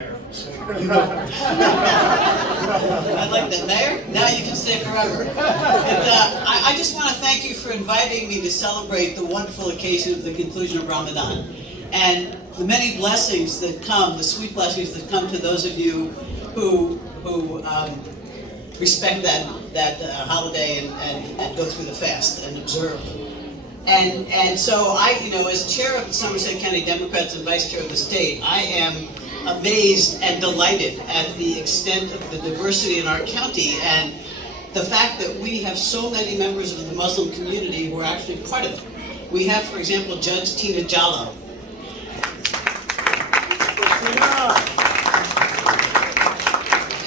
I like that, Mayor. Now you can stay forever. And I just want to thank you for inviting me to celebrate the wonderful occasion of the conclusion of Ramadan and the many blessings that come, the sweet blessings that come to those of you who respect that holiday and go through the fast and observe. And so I, as chair of the Somerset County Democrats and vice chair of the state, I am amazed and delighted at the extent of the diversity in our county and the fact that we have so many members of the Muslim community who are actually part of it. We have, for example, Judge Tina Jallo.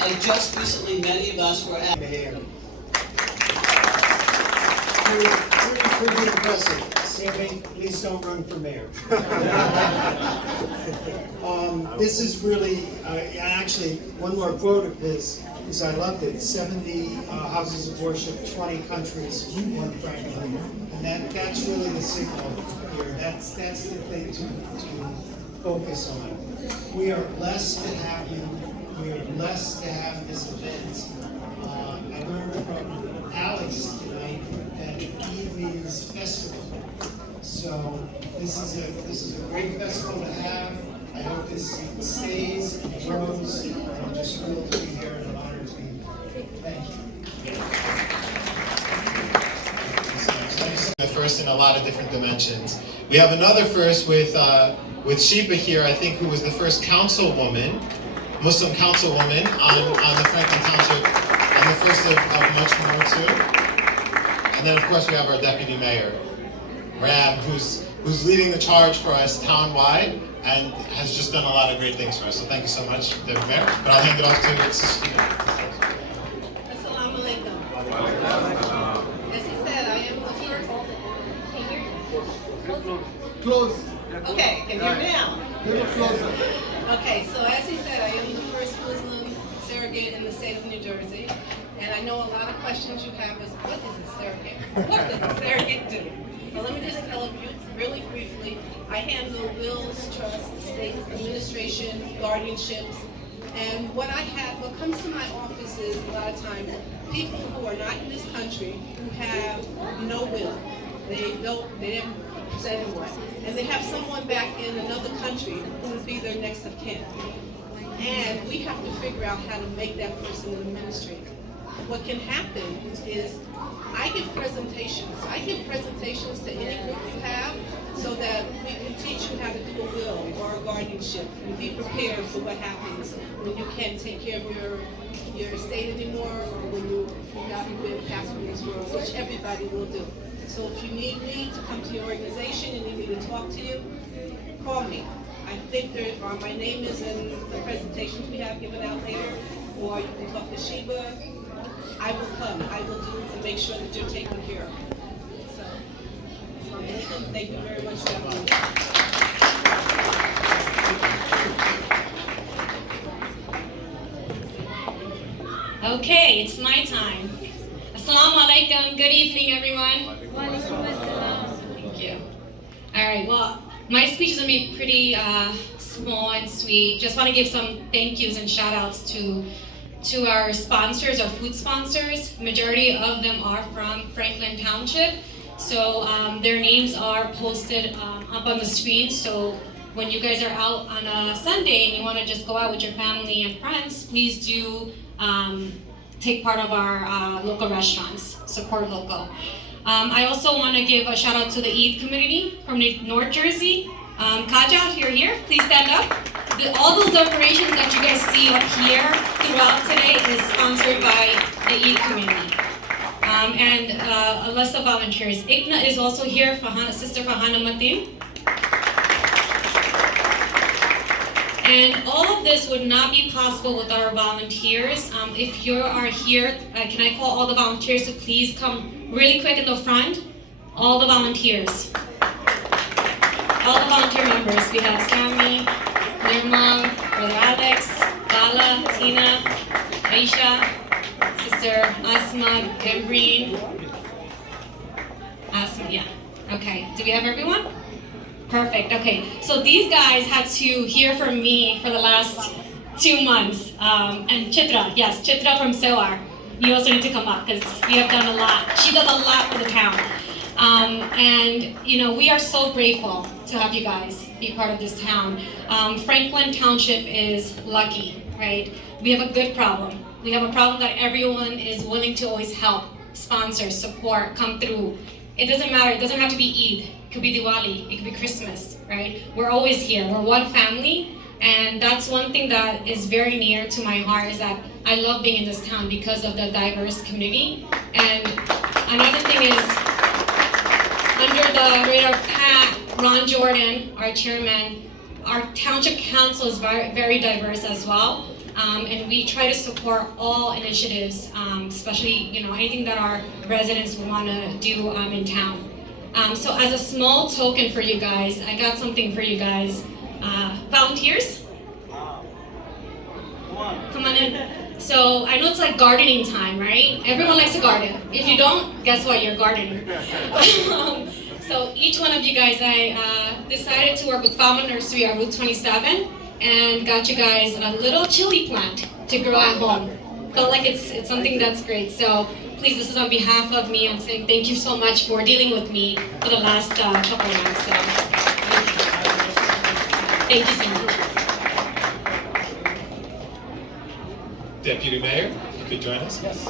And just recently, many of us were at Mayor. Pretty impressive. Sammy, please don't run for mayor. This is really, actually, one more quote of his, because I loved it. 70 houses of worship, 20 countries, one Franklin. And that's really the signal here. That's the thing to focus on. We are blessed to have you. We are blessed to have this event. I learned from Alex tonight that Eid means festival. So this is a great festival to have. I hope this stays and grows. I'm just thrilled to be here and an honor to be here. Thank you. The first in a lot of different dimensions. We have another first with Sheba here, I think, who was the first councilwoman, Muslim councilwoman on the Franklin Township, and the first of much more too. And then of course we have our deputy mayor, Ram, who's leading the charge for us town-wide and has just done a lot of great things for us. So thank you so much, Deputy Mayor. But I'll hand it off to Steve. Assalamu alaikum. As he said, I am the first. Can you hear me? Close. Okay, can you hear me now? Little closer. Okay, so as he said, I am the first Muslim surrogate in the state of New Jersey. And I know a lot of questions you have is, what is a surrogate? What does a surrogate do? Well, let me just tell you really briefly. I handle wills, trusts, estate administration, guardianships, and what comes to my office is a lot of times people who are not in this country who have no will. They didn't present one, and they have someone back in another country who would be their next of kin. And we have to figure out how to make that person an administrator. What can happen is I give presentations. I give presentations to any group you have so that we can teach you how to do a will or a guardianship and be prepared for what happens when you can't take care of your estate anymore or when you got passed from this world, which everybody will do. So if you need me to come to your organization and you need me to talk to you, call me. I think my name is in the presentations we have given out later, or you can talk to Sheba. I will come. I will do to make sure that you're taken care of. So, thank you very much for having me. Okay, it's my time. Assalamu alaikum. Good evening, everyone. Thank you. All right, well, my speech is going to be pretty small and sweet. Just want to give some thank yous and shout outs to our sponsors, our food sponsors. Majority of them are from Franklin Township. So their names are posted up on the screen. So when you guys are out on a Sunday and you want to just go out with your family and friends, please do take part of our local restaurants, support local. I also want to give a shout out to the Eid community from North Jersey. Kaja, if you're here, please stand up. All those decorations that you guys see up here throughout today is sponsored by the Eid community. And a list of volunteers. Ikna is also here, Sister Fahana Matin. And all of this would not be possible with our volunteers. If you are here, can I call all the volunteers to please come really quick in the front? All the volunteers. All the volunteer members. We have Sammy, Nirmal, Brother Alex, Bala, Tina, Aisha, Sister Asma, Gambreen. Asma, yeah. Okay, do we have everyone? Perfect, okay. So these guys had to hear from me for the last 2 months. And Chitra, yes, Chitra from Sewar. You also need to come up because you have done a lot. She does a lot for the town. And we are so grateful to have you guys be part of this town. Franklin Township is lucky, right? We have a good problem. We have a problem that everyone is willing to always help, sponsor, support, come through. It doesn't matter, it doesn't have to be Eid, it could be Diwali, it could be Christmas, right? We're always here, we're one family, and that's one thing that is very near to my heart is that I love being in this town because of the diverse community. And another thing is, under the radar of Pat, Ron Jordan, our chairman, our township council is very, very diverse as well. And we try to support all initiatives, especially anything that our residents want to do in town. So as a small token for you guys, I got something for you guys. Volunteers? Come on in. So I know it's like gardening time, right? Everyone likes to garden. If you don't, guess what? You're gardening. So each one of you guys, I decided to work with Fama Nursery on Route 27 and got you guys a little chili plant to grow at home. Felt like it's something that's great. So please, this is on behalf of me. I'm saying thank you so much for dealing with me for the last couple of months. So thank you so much. Deputy Mayor, you could join us. Yes.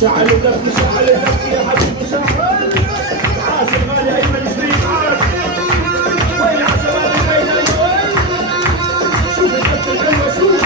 شعل الدف يا حبيبي شعل عاش الغالي ايمن شريف عاش وين عسل بين الوين شوف الدف الحلوه شوف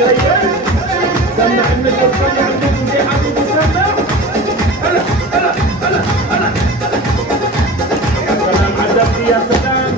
شيء سمع النبي وصلي على النبي يا حبيبي سمع هلا هلا هلا هلا يا سلام على الدفء يا سلام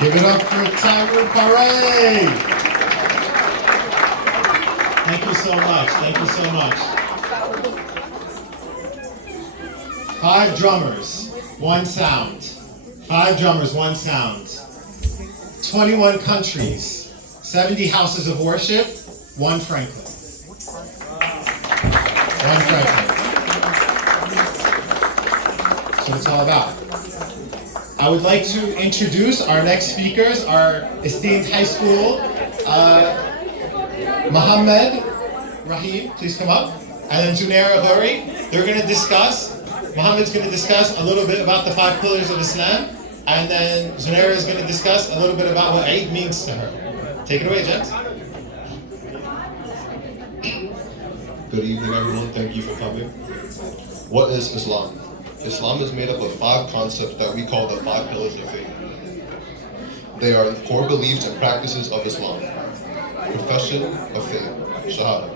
Give it up for Tyler Parade. Thank you so much. Thank you so much. 5 drummers, 1 sound. 5 drummers, 1 sound. 21 countries, 70 houses of worship, 1 Franklin. 1 Franklin. That's what it's all about. I would like to introduce our next speakers, our esteemed high school, Mohammed Rahim, please come up, and then Zunaira Huri. They're going to discuss, Mohammed's going to discuss a little bit about the 5 pillars of Islam, and then Zunaira is going to discuss a little bit about what Eid means to her. Take it away, gents. Good evening, everyone. Thank you for coming. What is Islam? Islam is made up of 5 concepts that we call the 5 pillars of faith. They are the core beliefs and practices of Islam. Profession of faith, Shahada.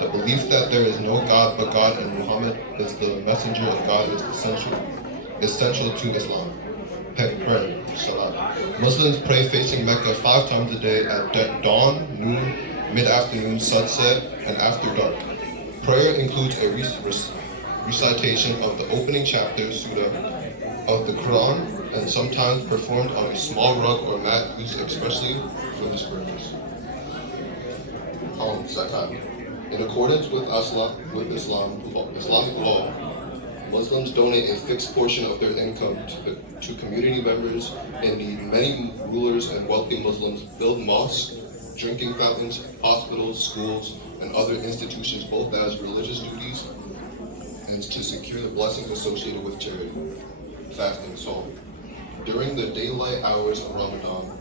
The belief that there is no God but God and Muhammad is the messenger of God is essential to Islam. Prayer, Salat. Muslims pray facing Mecca 5 times a day at dawn, noon, mid-afternoon, sunset, and after dark. Prayer includes a recitation of the opening chapter, surah, of the Quran, and sometimes performed on a small rug or mat used expressly for this purpose. Zakat. In accordance with Islamic law, Muslims donate a fixed portion of their income to community members in need. Many rulers and wealthy Muslims build mosques, drinking fountains, hospitals, schools, and other institutions both as religious duties and to secure the blessings associated with charity. Fasting, Psalm. During the daylight hours of Ramadan,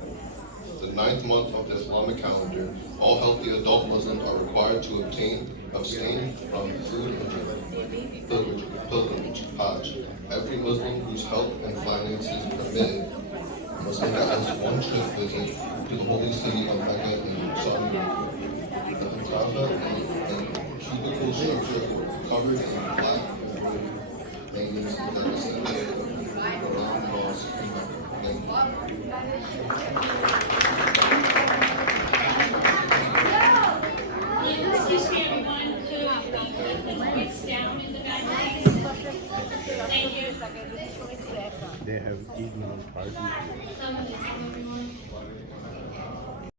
the 9th month of the Islamic calendar, all healthy adult Muslims are required to abstain from food and drink. Pilgrimage, Hajj. Every Muslim whose health and finances permit must make at least 1 trip visit to the holy city of Mecca in Saudi Arabia. The Kaaba and cubicle structure covered in black hangings that are centered around the mosque in Mecca. Excuse me, everyone. Could the voice down in the back, please? Thank you. They have eaten on party. Everyone.